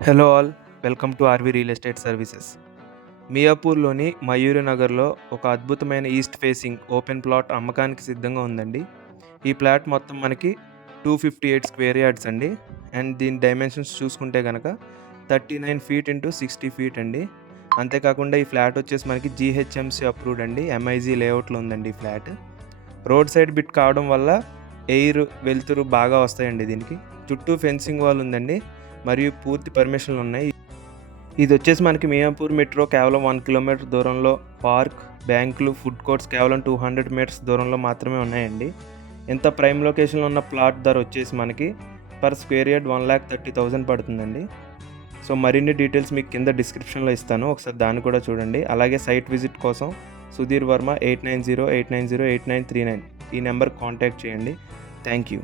Hello all, welcome to RV real estate services. మియాపూర్లోని మయూరి నగర్లో ఒక అద్భుతమైన ఈస్ట్ ఫేసింగ్ ఓపెన్ ప్లాట్ అమ్మకానికి సిద్ధంగా ఉందండి. ఈ ప్లాట్ మొత్తం మనకి 258 స్క్వేర్ యార్డ్స్ అండి. అండ్ దీని డైమెన్షన్స్ చూసుకుంటే కనుక 39 ఫీట్ ఇంటూ 60 ఫీట్ అండి. అంతేకాకుండా ఈ ఫ్లాట్ వచ్చేసి మనకి జీహెచ్ఎంసీ అప్రూవ్డ్ అండి. ఎంఐజీ లేఅవుట్లో ఉందండి ఈ ఫ్లాట్. రోడ్ సైడ్ బిట్ కావడం వల్ల ఎయిర్ వెలుతురు బాగా వస్తాయండి దీనికి. చుట్టూ ఫెన్సింగ్ వాల్ ఉందండి మరియు పూర్తి పర్మిషన్లు ఉన్నాయి. ఇది వచ్చేసి మనకి మియాపూర్ మెట్రో కేవలం 1 కిలోమీటర్ దూరంలో, పార్క్, బ్యాంకులు, ఫుడ్ కోర్ట్స్ కేవలం 200 మీటర్స్ దూరంలో మాత్రమే ఉన్నాయండి. ఇంత ప్రైమ్ లొకేషన్లో ఉన్న ప్లాట్ ధర వచ్చేసి మనకి పర్ స్క్వేర్ యార్డ్ 1,30,000 పడుతుందండి. సో మరిన్ని డీటెయిల్స్ మీకు కింద డిస్క్రిప్షన్లో ఇస్తాను, ఒకసారి దాన్ని కూడా చూడండి. అలాగే సైట్ విజిట్ కోసం సుధీర్ వర్మ 8908908939 ఈ నెంబర్ కాంటాక్ట్ చేయండి. Thank you.